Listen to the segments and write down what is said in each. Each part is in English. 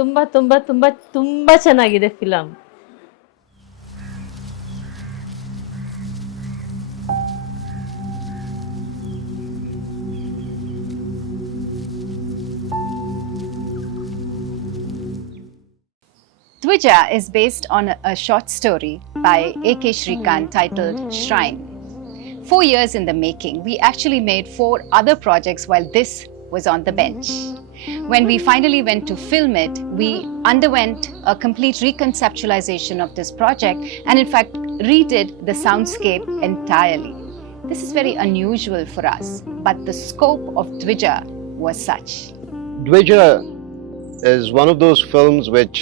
ತುಂಬಾ ತುಂಬಾ ತುಂಬಾ ತುಂಬಾ ಚೆನ್ನಾಗಿದೆ film. Dvija is based on a short story by A.K. Shrikant titled Shrine. 4 years in the making. We actually made 4 other projects while this was on the bench. When we finally went to film it, we underwent a complete reconceptualization of this project and in fact redid the soundscape entirely. This is very unusual for us, but the scope of Dvija was such. Dvija is one of those films which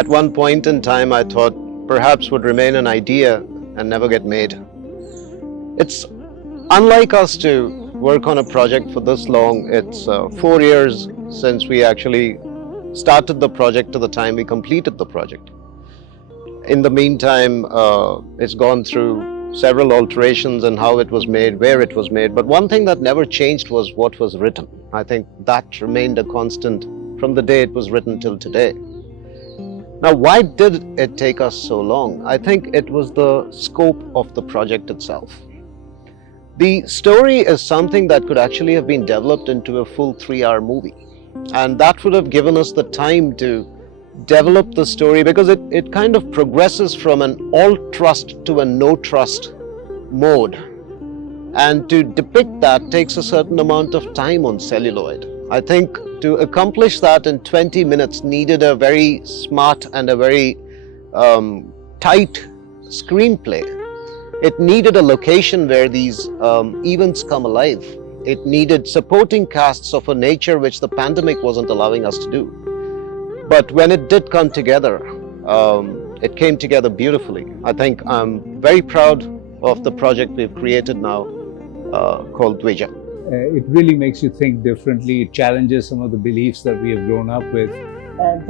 at one point in time I thought perhaps would remain an idea and never get made. It's unlike us to work on a project for this long. It's 4 years since we actually started the project to the time we completed the project. In the meantime, it's gone through several alterations in how it was made, where it was made, but one thing that never changed was what was written. I think that remained a constant from the day it was written till today. Now, why did it take us so long? I think it was the scope of the project itself. The story is something that could actually have been developed into a full 3-hour movie. And that would have given us the time to develop the story because it kind of progresses from an all-trust to a no-trust mode. And to depict that takes a certain amount of time on celluloid. I think to accomplish that in 20 minutes needed a very smart and a very tight screenplay. It needed a location where these events come alive. It needed supporting casts of a nature which the pandemic wasn't allowing us to do. But when it did come together, it came together beautifully. I think I'm very proud of the project we've created now called Dvija. It really makes you think differently. It challenges some of the beliefs that we have grown up with.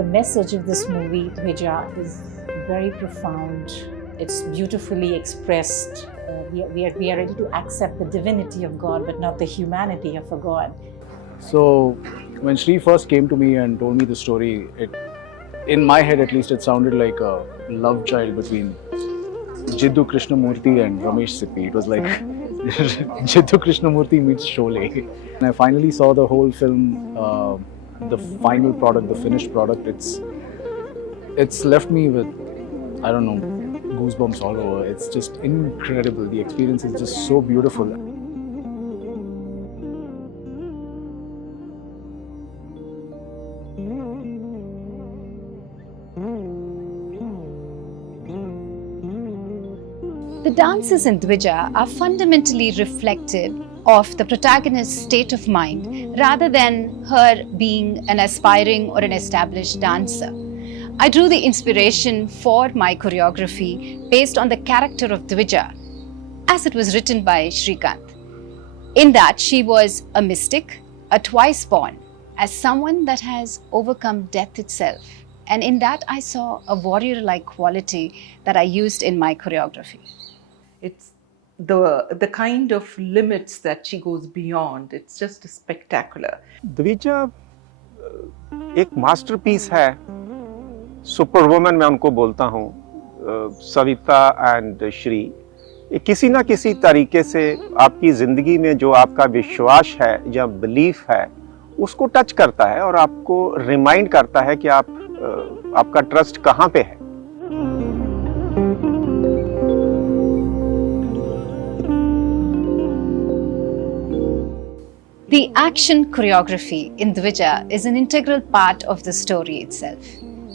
The message of this movie, Dvija, is very profound. It's beautifully expressed. We are ready to accept the divinity of God, but not the humanity of a God. So, when Shri first came to me and told me the story, in my head at least, it sounded like a love child between Jiddu Krishnamurti and Ramesh Sippy. It was like Jiddu Krishnamurti meets Sholay. And I finally saw the whole film, the final product, the finished product. It's left me with, I don't know, goosebumps all over. It's just incredible. The experience is just so beautiful. The dances in Dvija are fundamentally reflective of the protagonist's state of mind rather than her being an aspiring or an established dancer. I drew the inspiration for my choreography based on the character of Dvija as it was written by Shrikant. In that she was a mystic, a twice born, as someone that has overcome death itself. And in that I saw a warrior-like quality that I used in my choreography. It's the kind of limits that she goes beyond. It's just spectacular. Dwija एक masterpiece है. Super woman मैं उनको बोलता हूँ, Savita and Shri. ये किसी ना किसी तरीके से आपकी ज़िंदगी में जो आपका विश्वास है या बिलीफ है उसको टच करता है और आपको रिमाइंड करता है कि आपका ट्रस्ट कहाँ पे है. The action choreography in Dvija is an integral part of the story itself.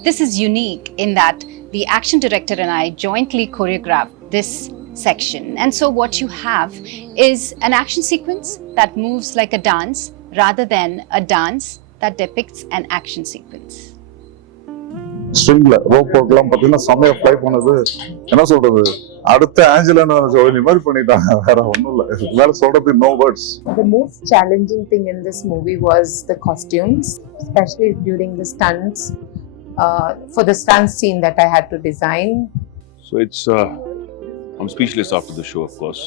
This is unique in that the action director and I jointly choreographed this section. And so what you have is an action sequence that moves like a dance rather than a dance that depicts an action sequence. ஸ்ட்ரிங்ல rope போர்க்லாம் பார்த்தீங்கன்னா செம்மையா fly பண்ணது. என்ன சொல்றது, அடுத்த Angelina ஜோலி மாதிரி பண்ணிட்டாங்க. வேற ஒன்றும் இல்லை, எல்லாரும் சொல்றது no words. The most challenging thing in this movie was the costumes, especially during the stunts. For the stunt scene that I had to design. So I'm speechless after the show, of course.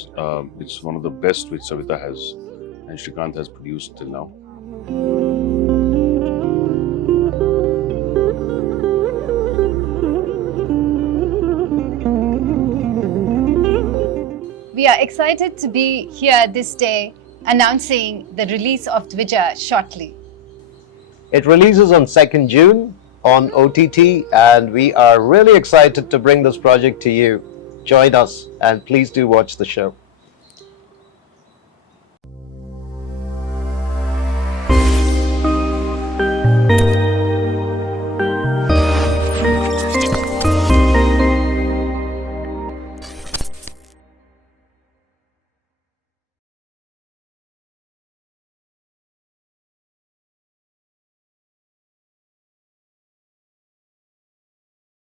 It's one of the best which Savitha has and Shrikant has produced till now. we are excited to be here this day announcing the release of Dvija shortly. It releases on 2nd June on OTT, and we are really excited to bring this project to you. Join us and please do watch the show.